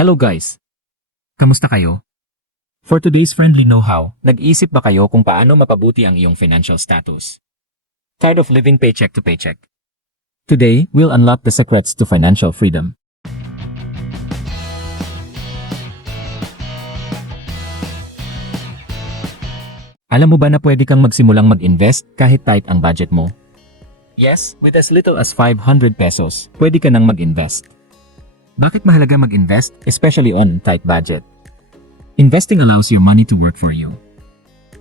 Hello guys! Kamusta kayo? For today's friendly know-how, nag-isip ba kayo kung paano mapabuti ang iyong financial status? Tired of living paycheck to paycheck? Today, we'll unlock the secrets to financial freedom. Alam mo ba na pwede kang magsimulang mag-invest kahit tight ang budget mo? Yes, with as little as 500 pesos, pwede ka nang mag-invest. Bakit mahalaga mag-invest, especially on tight budget? Investing allows your money to work for you.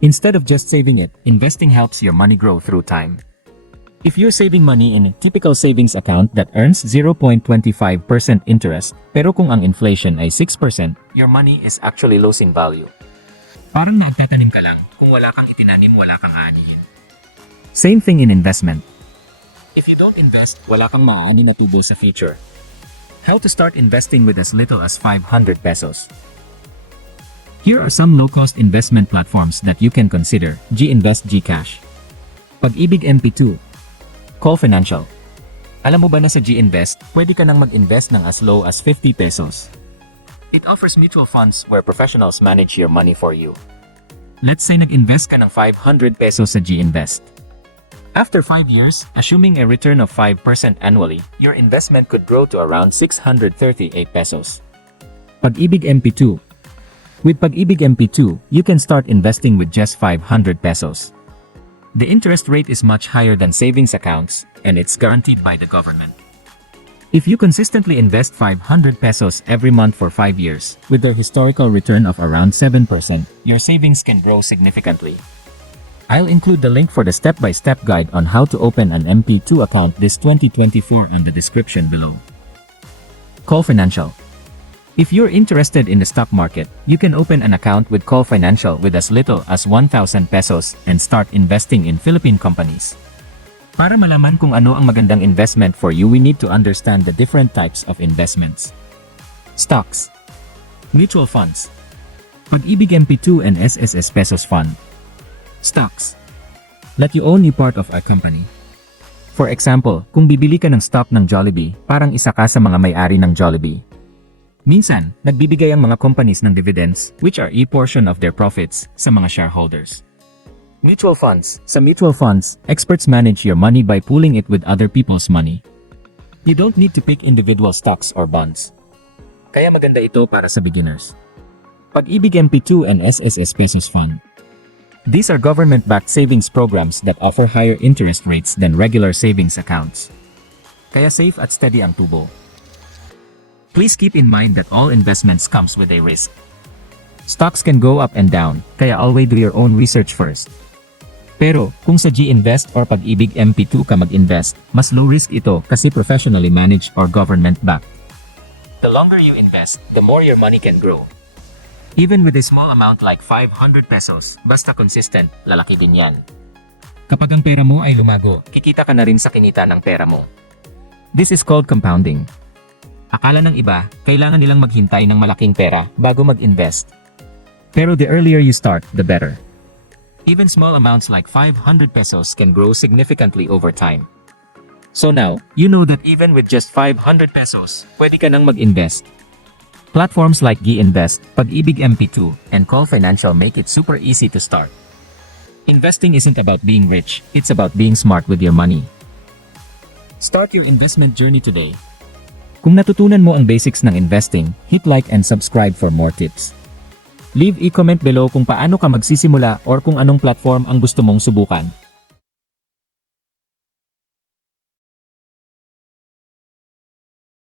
Instead of just saving it, investing helps your money grow through time. If you're saving money in a typical savings account that earns 0.25% interest, pero kung ang inflation ay 6%, your money is actually losing value. Parang nagtatanim ka lang, kung wala kang itinanim, wala kang aanihin. Same thing in investment. If you don't invest, wala kang maaani na tubo sa future. How to start investing with as little as 500 pesos. Here are some low-cost investment platforms that you can consider: G-Invest, Gcash, Pag-ibig MP2, Call Financial. Alam mo ba na sa G-Invest, pwede ka nang mag-invest ng as low as 50 pesos. It offers mutual funds where professionals manage your money for you. Let's say nag-invest ka ng 500 pesos sa G-Invest. After 5 years, assuming a return of 5% annually, your investment could grow to around 638 pesos. Pag-ibig MP2. With Pag-ibig MP2, you can start investing with just 500 pesos. The interest rate is much higher than savings accounts, and it's guaranteed by the government. If you consistently invest 500 pesos every month for 5 years, with their historical return of around 7%, your savings can grow significantly. I'll include the link for the step-by-step guide on how to open an MP2 account this 2024 on the description below. Call Financial. If you're interested in the stock market, you can open an account with Call Financial with as little as 1,000 pesos and start investing in Philippine companies. Para malaman kung ano ang magandang investment for you, we need to understand the different types of investments. Stocks, mutual funds, Pag-ibig MP2 and SSS Pesos Fund. Stocks, let you own a part of a company. For example, kung bibili ka ng stock ng Jollibee, parang isa ka sa mga may-ari ng Jollibee. Minsan, nagbibigay ang mga companies ng dividends, which are a portion of their profits, sa mga shareholders. Mutual funds. Sa mutual funds, experts manage your money by pooling it with other people's money. You don't need to pick individual stocks or bonds. Kaya maganda ito para sa beginners. Pag-ibig MP2 and SSS Pesos Fund. These are government-backed savings programs that offer higher interest rates than regular savings accounts. Kaya safe at steady ang tubo. Please keep in mind that all investments comes with a risk. Stocks can go up and down, kaya always do your own research first. Pero, kung sa G-Invest or Pag-ibig MP2 ka mag-invest, mas low risk ito kasi professionally managed or government-backed. The longer you invest, the more your money can grow. Even with a small amount like 500 pesos, basta consistent, lalaki din yan. Kapag ang pera mo ay lumago, kikita ka na rin sa kinita ng pera mo. This is called compounding. Akala ng iba, kailangan nilang maghintay ng malaking pera bago mag-invest. Pero the earlier you start, the better. Even small amounts like 500 pesos can grow significantly over time. So now, you know that even with just 500 pesos, pwede ka nang mag-invest. Platforms like G-Invest, Pag-ibig MP2, and Call Financial make it super easy to start. Investing isn't about being rich, it's about being smart with your money. Start your investment journey today. Kung natutunan mo ang basics ng investing, hit like and subscribe for more tips. Leave a comment below kung paano ka magsisimula or kung anong platform ang gusto mong subukan.